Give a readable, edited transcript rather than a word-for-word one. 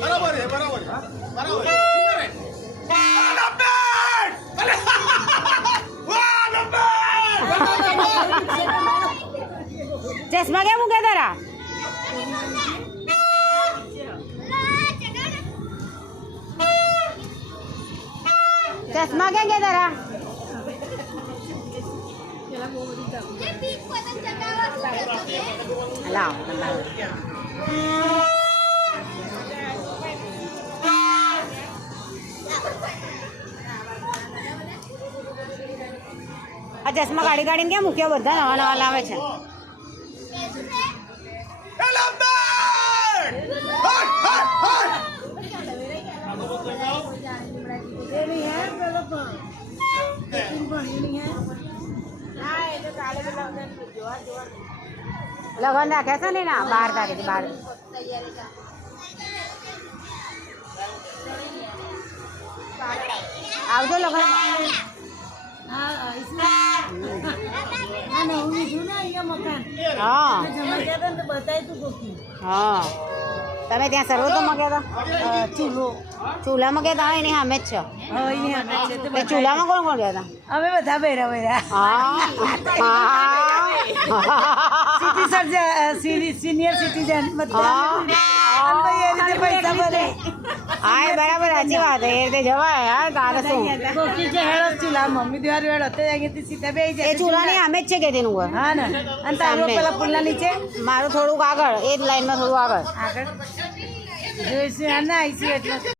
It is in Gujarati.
बराबर है बराबर बराबर चष्मा क्या मुके तेरा चष्मा क्या तेरा लाओ આ ચશ્મા કાઢી કાઢીને ક્યાં મૂક્યા બધા નવા નવા લાવે છે લગન રાખ્યા છે ને ના 12 તારીખે 12 આવજો લગન हाँ हाँ તમે ત્યાં સર્વો તો મગ્યા હતા ચૂલા મગ્યા હતા એની સામે જ છે ચૂલામાં કોણ કોણ ગયા હતા અમે બધા બેરા બેરા સિનિયર સિટીઝન પૈસા ભરે હા એ બરાબર સાચી વાત એ રીતે જવાય હા તારે શું ચૂલા મમ્મી દ્વાર વેળ હતો સીધા બે એ ચૂલાની સામે જ છે કે તેનું ઘર હા ને અને તારું પેલા પુલના નીચે મારું થોડુંક આગળ એ જ લાઈનમાં થોડું આગળ આગળ જોઈશું ના આવીશું એટલે